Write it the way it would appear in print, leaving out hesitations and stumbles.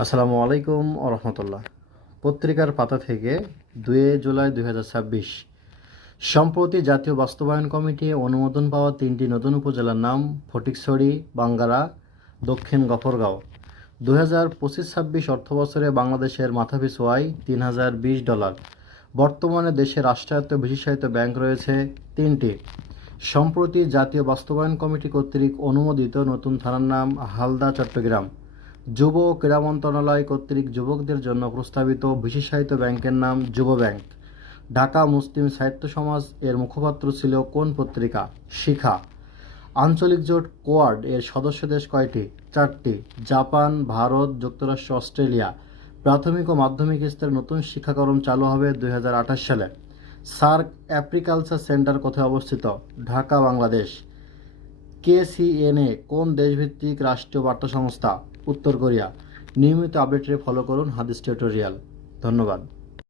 আসসালামু আলাইকুম রহমতুল্লাহ। পত্রিকার পাতা থেকে 2 জুলাই 2026। সম্প্রতি জাতীয় বাস্তবায়ন কমিটি অনুমোদন পাওয়া 3টি নতুন উপজেলার নাম ফটিকছড়ি, বাঙ্গারা, দক্ষিণ গফরগাঁও। 2025-26 অর্থবছরে বাংলাদেশের মাথাপিছু আয় $3020। বর্তমানে দেশে রাষ্ট্রায়ত্ত বিশেষায়িত ব্যাংক রয়েছে 3টি। সম্প্রতি জাতীয় বাস্তবায়ন কমিটি কর্তৃক অনুমোদিত নতুন থানার নাম হালদা, চট্টগ্রাম। যুব ও ক্রীড়া মন্ত্রণালয় কর্তৃক যুবকদের জন্য প্রস্তাবিত বিশেষায়িত ব্যাংকের নাম যুব ব্যাংক। ঢাকা মুসলিম সাহিত্য সমাজ এর মুখপাত্র ছিল কোন পত্রিকা? শিখা। আঞ্চলিক জোট কোয়াড এর সদস্য দেশ কয়টি? 4টি। জাপান, ভারত, যুক্তরাষ্ট্র, অস্ট্রেলিয়া। প্রাথমিক ও মাধ্যমিক স্তরের নতুন শিক্ষাক্রম চালু হবে 2028 সালে। সার্ক অ্যাপ্রিকালচার সেন্টার কোথায় অবস্থিত? ঢাকা, বাংলাদেশ। KCNA কোন দেশভিত্তিক রাষ্ট্রীয় বার্তা সংস্থা? উত্তর কোরিয়া। নিয়মিত আপডেটে ফলো করুন হাদিস টিউটোরিয়াল। ধন্যবাদ।